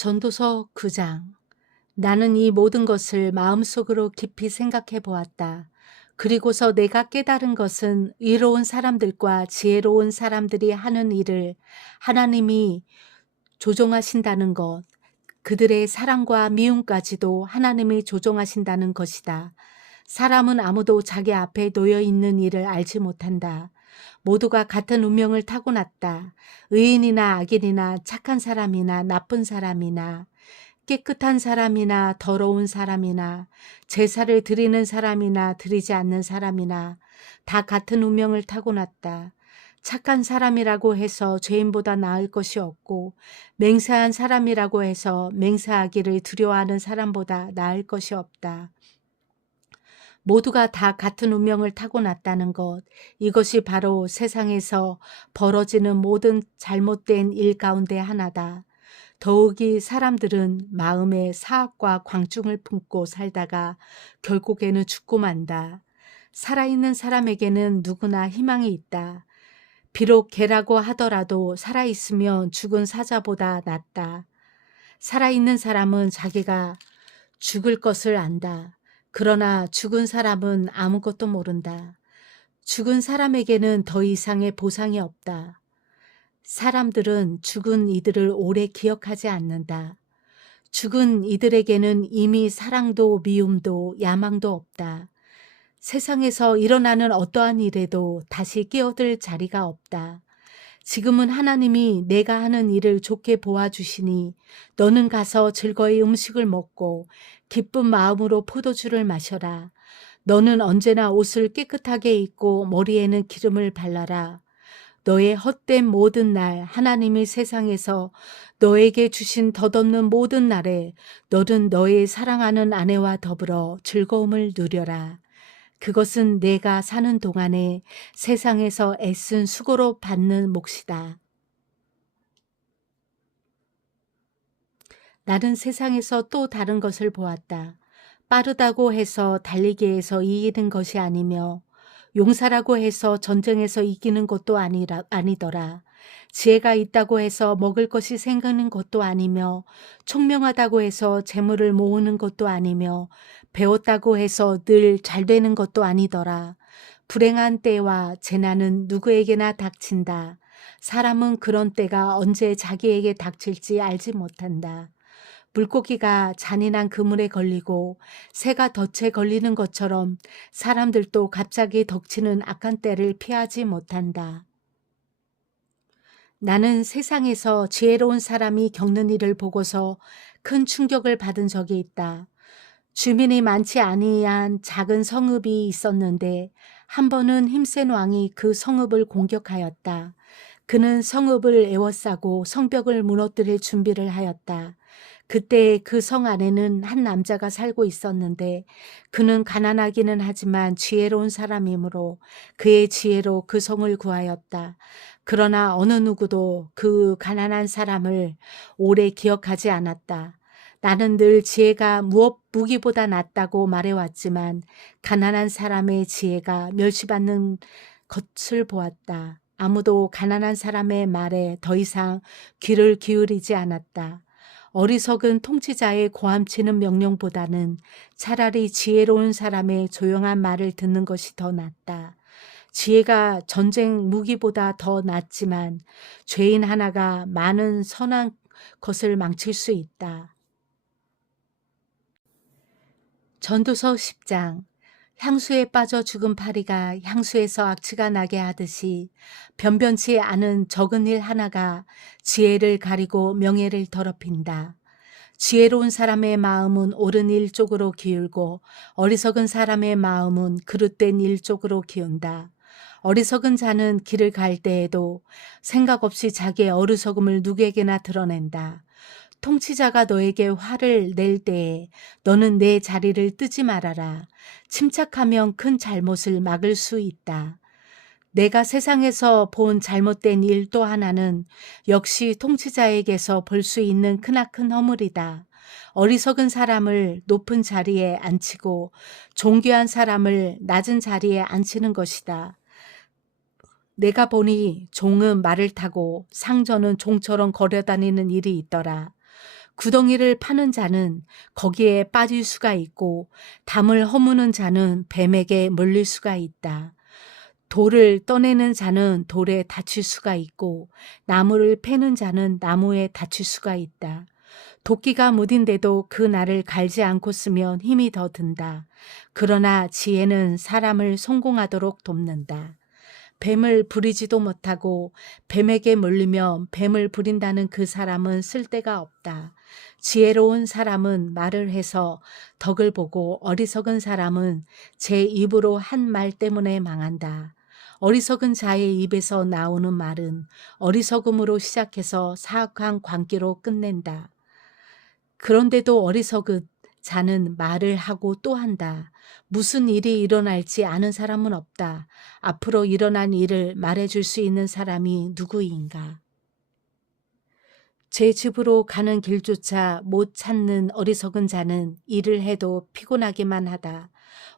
전도서 9장. 나는 이 모든 것을 마음속으로 깊이 생각해 보았다. 그리고서 내가 깨달은 것은 의로운 사람들과 지혜로운 사람들이 하는 일을 하나님이 조종하신다는 것, 그들의 사랑과 미움까지도 하나님이 조종하신다는 것이다. 사람은 아무도 자기 앞에 놓여 있는 일을 알지 못한다. 모두가 같은 운명을 타고났다. 의인이나 악인이나 착한 사람이나 나쁜 사람이나 깨끗한 사람이나 더러운 사람이나 제사를 드리는 사람이나 드리지 않는 사람이나 다 같은 운명을 타고났다. 착한 사람이라고 해서 죄인보다 나을 것이 없고 맹세한 사람이라고 해서 맹세하기를 두려워하는 사람보다 나을 것이 없다. 모두가 다 같은 운명을 타고났다는 것, 이것이 바로 세상에서 벌어지는 모든 잘못된 일 가운데 하나다. 더욱이 사람들은 마음에 사악과 광증을 품고 살다가 결국에는 죽고 만다. 살아있는 사람에게는 누구나 희망이 있다. 비록 개라고 하더라도 살아있으면 죽은 사자보다 낫다. 살아있는 사람은 자기가 죽을 것을 안다. 그러나 죽은 사람은 아무것도 모른다. 죽은 사람에게는 더 이상의 보상이 없다. 사람들은 죽은 이들을 오래 기억하지 않는다. 죽은 이들에게는 이미 사랑도 미움도 야망도 없다. 세상에서 일어나는 어떠한 일에도 다시 끼어들 자리가 없다. 지금은 하나님이 내가 하는 일을 좋게 보아주시니 너는 가서 즐거이 음식을 먹고 기쁜 마음으로 포도주를 마셔라. 너는 언제나 옷을 깨끗하게 입고 머리에는 기름을 발라라. 너의 헛된 모든 날 하나님이 세상에서 너에게 주신 덧없는 모든 날에 너는 너의 사랑하는 아내와 더불어 즐거움을 누려라. 그것은 내가 사는 동안에 세상에서 애쓴 수고로 받는 몫이다. 나는 세상에서 또 다른 것을 보았다. 빠르다고 해서 달리기에서 이기는 것이 아니며 용사라고 해서 전쟁에서 이기는 것도 아니더라. 지혜가 있다고 해서 먹을 것이 생기는 것도 아니며 총명하다고 해서 재물을 모으는 것도 아니며 배웠다고 해서 늘 잘 되는 것도 아니더라. 불행한 때와 재난은 누구에게나 닥친다. 사람은 그런 때가 언제 자기에게 닥칠지 알지 못한다. 물고기가 잔인한 그물에 걸리고 새가 덫에 걸리는 것처럼 사람들도 갑자기 덮치는 악한 때를 피하지 못한다. 나는 세상에서 지혜로운 사람이 겪는 일을 보고서 큰 충격을 받은 적이 있다. 주민이 많지 아니한 작은 성읍이 있었는데 한 번은 힘센 왕이 그 성읍을 공격하였다. 그는 성읍을 에워싸고 성벽을 무너뜨릴 준비를 하였다. 그때 그 성 안에는 한 남자가 살고 있었는데 그는 가난하기는 하지만 지혜로운 사람이므로 그의 지혜로 그 성을 구하였다. 그러나 어느 누구도 그 가난한 사람을 오래 기억하지 않았다. 나는 늘 지혜가 무기보다 낫다고 말해왔지만 가난한 사람의 지혜가 멸시받는 것을 보았다. 아무도 가난한 사람의 말에 더 이상 귀를 기울이지 않았다. 어리석은 통치자의 고함치는 명령보다는 차라리 지혜로운 사람의 조용한 말을 듣는 것이 더 낫다. 지혜가 전쟁 무기보다 더 낫지만 죄인 하나가 많은 선한 것을 망칠 수 있다. 전도서 10장. 향수에 빠져 죽은 파리가 향수에서 악취가 나게 하듯이 변변치 않은 적은 일 하나가 지혜를 가리고 명예를 더럽힌다. 지혜로운 사람의 마음은 옳은 일 쪽으로 기울고 어리석은 사람의 마음은 그릇된 일 쪽으로 기운다. 어리석은 자는 길을 갈 때에도 생각 없이 자기의 어리석음을 누구에게나 드러낸다. 통치자가 너에게 화를 낼 때에 너는 내 자리를 뜨지 말아라. 침착하면 큰 잘못을 막을 수 있다. 내가 세상에서 본 잘못된 일 또 하나는 역시 통치자에게서 볼 수 있는 크나큰 허물이다. 어리석은 사람을 높은 자리에 앉히고 존귀한 사람을 낮은 자리에 앉히는 것이다. 내가 보니 종은 말을 타고 상전은 종처럼 걸어다니는 일이 있더라. 구덩이를 파는 자는 거기에 빠질 수가 있고 담을 허무는 자는 뱀에게 물릴 수가 있다. 돌을 떠내는 자는 돌에 다칠 수가 있고 나무를 패는 자는 나무에 다칠 수가 있다. 도끼가 무딘데도 그 날을 갈지 않고 쓰면 힘이 더 든다. 그러나 지혜는 사람을 성공하도록 돕는다. 뱀을 부리지도 못하고 뱀에게 물리면 뱀을 부린다는 그 사람은 쓸데가 없다. 지혜로운 사람은 말을 해서 덕을 보고 어리석은 사람은 제 입으로 한 말 때문에 망한다. 어리석은 자의 입에서 나오는 말은 어리석음으로 시작해서 사악한 광기로 끝낸다. 그런데도 어리석은 자는 말을 하고 또 한다. 무슨 일이 일어날지 아는 사람은 없다. 앞으로 일어난 일을 말해줄 수 있는 사람이 누구인가? 제 집으로 가는 길조차 못 찾는 어리석은 자는 일을 해도 피곤하기만 하다.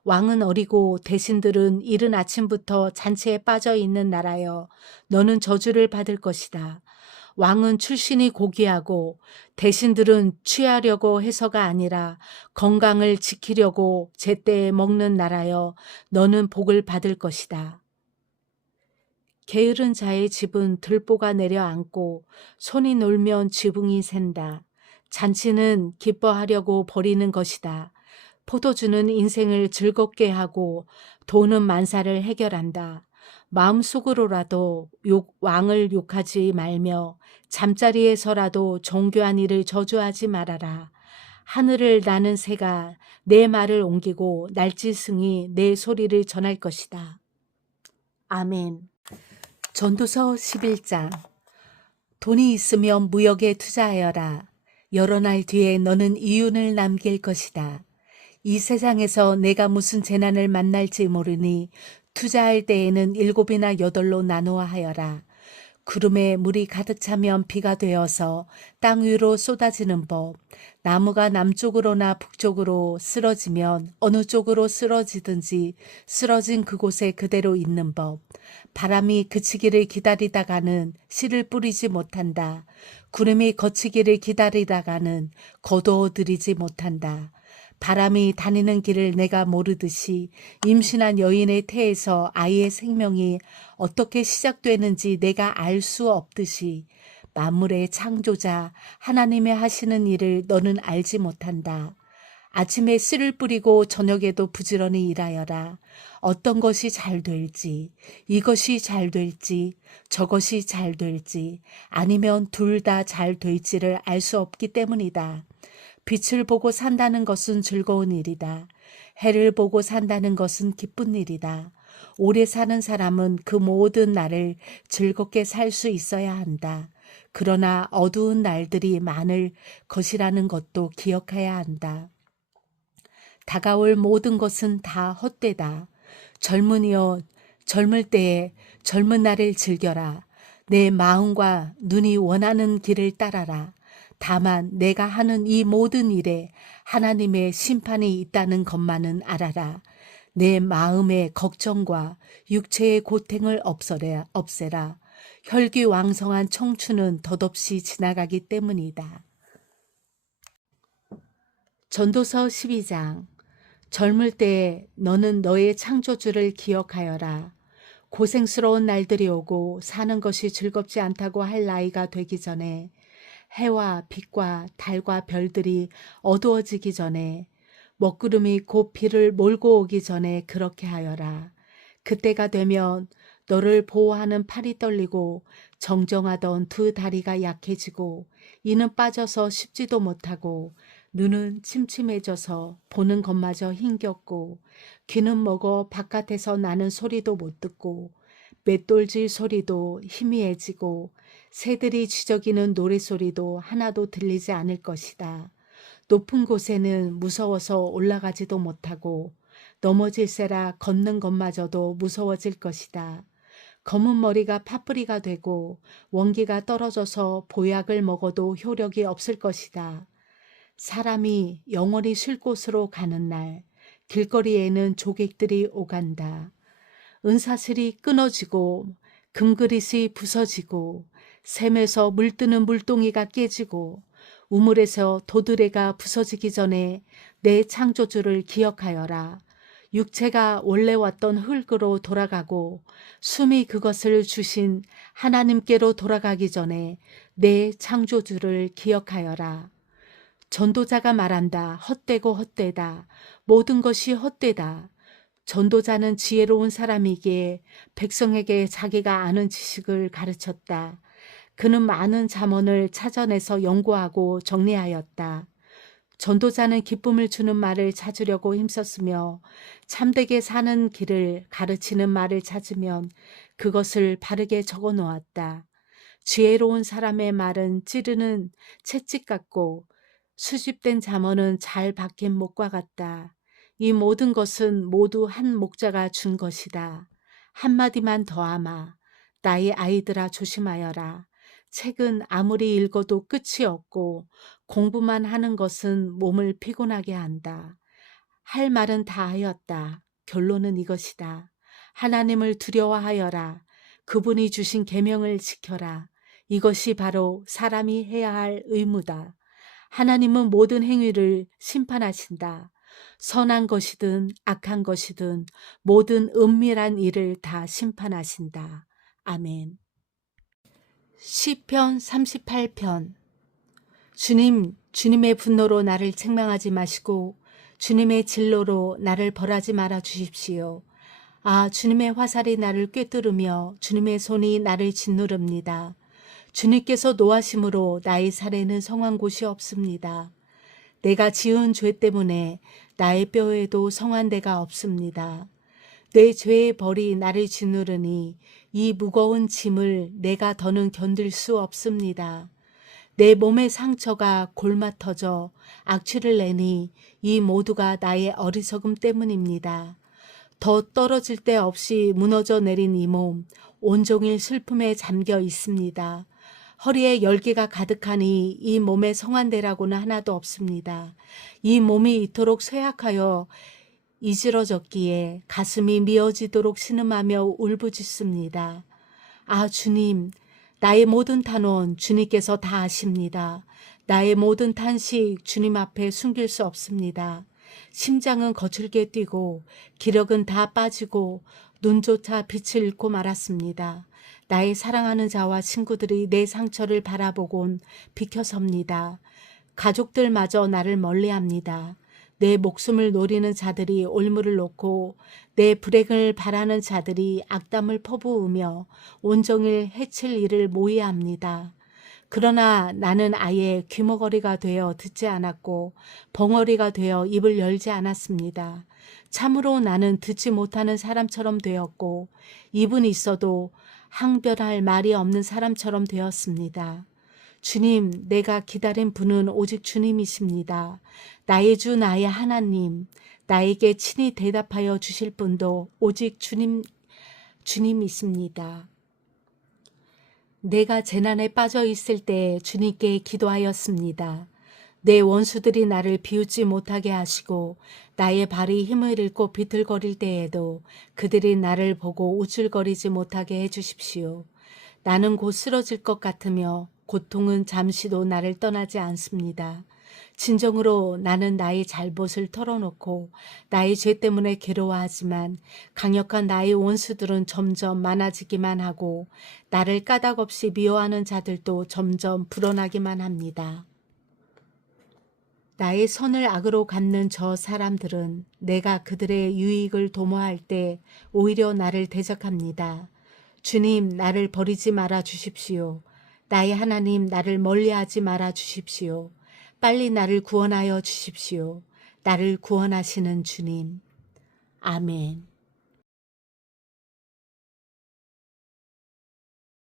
왕은 어리고 대신들은 이른 아침부터 잔치에 빠져 있는 나라여 너는 저주를 받을 것이다. 왕은 출신이 고귀하고 대신들은 취하려고 해서가 아니라 건강을 지키려고 제때에 먹는 나라여 너는 복을 받을 것이다. 게으른 자의 집은 들보가 내려앉고 손이 놀면 지붕이 샌다. 잔치는 기뻐하려고 벌이는 것이다. 포도주는 인생을 즐겁게 하고 돈은 만사를 해결한다. 마음속으로라도 왕을 욕하지 말며 잠자리에서라도 정교한 일을 저주하지 말아라. 하늘을 나는 새가 내 말을 옮기고 날짐승이 내 소리를 전할 것이다. 아멘. 전도서 11장. 돈이 있으면 무역에 투자하여라. 여러 날 뒤에 너는 이윤을 남길 것이다. 이 세상에서 내가 무슨 재난을 만날지 모르니 투자할 때에는 7이나 8로 나누어 하여라. 구름에 물이 가득 차면 비가 되어서 땅 위로 쏟아지는 법. 나무가 남쪽으로나 북쪽으로 쓰러지면 어느 쪽으로 쓰러지든지 쓰러진 그곳에 그대로 있는 법. 바람이 그치기를 기다리다가는 씨를 뿌리지 못한다. 구름이 거치기를 기다리다가는 거두어들이지 못한다. 바람이 다니는 길을 내가 모르듯이 임신한 여인의 태에서 아이의 생명이 어떻게 시작되는지 내가 알 수 없듯이 만물의 창조자 하나님의 하시는 일을 너는 알지 못한다. 아침에 씨를 뿌리고 저녁에도 부지런히 일하여라. 어떤 것이 잘 될지, 이것이 잘 될지, 저것이 잘 될지, 아니면 둘 다 잘 될지를 알 수 없기 때문이다. 빛을 보고 산다는 것은 즐거운 일이다. 해를 보고 산다는 것은 기쁜 일이다. 오래 사는 사람은 그 모든 날을 즐겁게 살 수 있어야 한다. 그러나 어두운 날들이 많을 것이라는 것도 기억해야 한다. 다가올 모든 것은 다 헛되다. 젊은이여, 젊을 때에 젊은 날을 즐겨라. 내 마음과 눈이 원하는 길을 따라라. 다만 내가 하는 이 모든 일에 하나님의 심판이 있다는 것만은 알아라. 내 마음의 걱정과 육체의 고탱을 없애라. 혈기왕성한 청춘은 덧없이 지나가기 때문이다. 전도서 12장. 젊을 때에 너는 너의 창조주를 기억하여라. 고생스러운 날들이 오고 사는 것이 즐겁지 않다고 할 나이가 되기 전에 해와 빛과 달과 별들이 어두워지기 전에 먹구름이 곧 비를 몰고 오기 전에 그렇게 하여라. 그때가 되면 너를 보호하는 팔이 떨리고 정정하던 두 다리가 약해지고 이는 빠져서 씹지도 못하고 눈은 침침해져서 보는 것마저 힘겹고 귀는 먹어 바깥에서 나는 소리도 못 듣고 맷돌질 소리도 희미해지고 새들이 지저귀는 노랫소리도 하나도 들리지 않을 것이다. 높은 곳에는 무서워서 올라가지도 못하고 넘어질세라 걷는 것마저도 무서워질 것이다. 검은 머리가 파뿌리가 되고 원기가 떨어져서 보약을 먹어도 효력이 없을 것이다. 사람이 영원히 쉴 곳으로 가는 날 길거리에는 조객들이 오간다. 은사슬이 끊어지고 금그릇이 부서지고 샘에서 물뜨는 물동이가 깨지고 우물에서 도드레가 부서지기 전에 내 창조주를 기억하여라. 육체가 원래 왔던 흙으로 돌아가고 숨이 그것을 주신 하나님께로 돌아가기 전에 내 창조주를 기억하여라. 전도자가 말한다. 헛되고 헛되다. 모든 것이 헛되다. 전도자는 지혜로운 사람이기에 백성에게 자기가 아는 지식을 가르쳤다. 그는 많은 잠언을 찾아내서 연구하고 정리하였다. 전도자는 기쁨을 주는 말을 찾으려고 힘썼으며 참되게 사는 길을 가르치는 말을 찾으면 그것을 바르게 적어 놓았다. 지혜로운 사람의 말은 찌르는 채찍 같고 수집된 잠언은 잘 박힌 목과 같다. 이 모든 것은 모두 한 목자가 준 것이다. 한마디만 더하마. 나의 아이들아 조심하여라. 책은 아무리 읽어도 끝이 없고 공부만 하는 것은 몸을 피곤하게 한다. 할 말은 다 하였다. 결론은 이것이다. 하나님을 두려워하여라. 그분이 주신 계명을 지켜라. 이것이 바로 사람이 해야 할 의무다. 하나님은 모든 행위를 심판하신다. 선한 것이든 악한 것이든 모든 은밀한 일을 다 심판하신다. 아멘. 시편 38편. 주님, 주님의 분노로 나를 책망하지 마시고 주님의 진노로 나를 벌하지 말아 주십시오. 아, 주님의 화살이 나를 꿰뚫으며 주님의 손이 나를 짓누릅니다. 주님께서 노하심으로 나의 살에는 성한 곳이 없습니다. 내가 지은 죄 때문에 나의 뼈에도 성한 데가 없습니다. 내 죄의 벌이 나를 짓누르니 이 무거운 짐을 내가 더는 견딜 수 없습니다. 내 몸의 상처가 골마 터져 악취를 내니 이 모두가 나의 어리석음 때문입니다. 더 떨어질 데 없이 무너져 내린 이 몸 온종일 슬픔에 잠겨 있습니다. 허리에 열기가 가득하니 이 몸에 성한 데라고는 하나도 없습니다. 이 몸이 이토록 쇠약하여 이지러졌기에 가슴이 미어지도록 신음하며 울부짖습니다. 아, 주님, 나의 모든 탄원 주님께서 다 아십니다. 나의 모든 탄식 주님 앞에 숨길 수 없습니다. 심장은 거칠게 뛰고 기력은 다 빠지고 눈조차 빛을 잃고 말았습니다. 나의 사랑하는 자와 친구들이 내 상처를 바라보곤 비켜섭니다. 가족들마저 나를 멀리합니다. 내 목숨을 노리는 자들이 올무를 놓고 내 불행을 바라는 자들이 악담을 퍼부으며 온종일 해칠 일을 모의합니다. 그러나 나는 아예 귀머거리가 되어 듣지 않았고 벙어리가 되어 입을 열지 않았습니다. 참으로 나는 듣지 못하는 사람처럼 되었고 입은 있어도 항변할 말이 없는 사람처럼 되었습니다. 주님, 내가 기다린 분은 오직 주님이십니다. 나의 주 나의 하나님, 나에게 친히 대답하여 주실 분도 오직 주님이십니다. 내가 재난에 빠져 있을 때 주님께 기도하였습니다. 내 원수들이 나를 비웃지 못하게 하시고 나의 발이 힘을 잃고 비틀거릴 때에도 그들이 나를 보고 우쭐거리지 못하게 해주십시오. 나는 곧 쓰러질 것 같으며 고통은 잠시도 나를 떠나지 않습니다. 진정으로 나는 나의 잘못을 털어놓고 나의 죄 때문에 괴로워하지만 강력한 나의 원수들은 점점 많아지기만 하고 나를 까닭없이 미워하는 자들도 점점 불어나기만 합니다. 나의 선을 악으로 갚는 저 사람들은 내가 그들의 유익을 도모할 때 오히려 나를 대적합니다. 주님, 나를 버리지 말아 주십시오. 나의 하나님, 나를 멀리하지 말아 주십시오. 빨리 나를 구원하여 주십시오. 나를 구원하시는 주님. 아멘.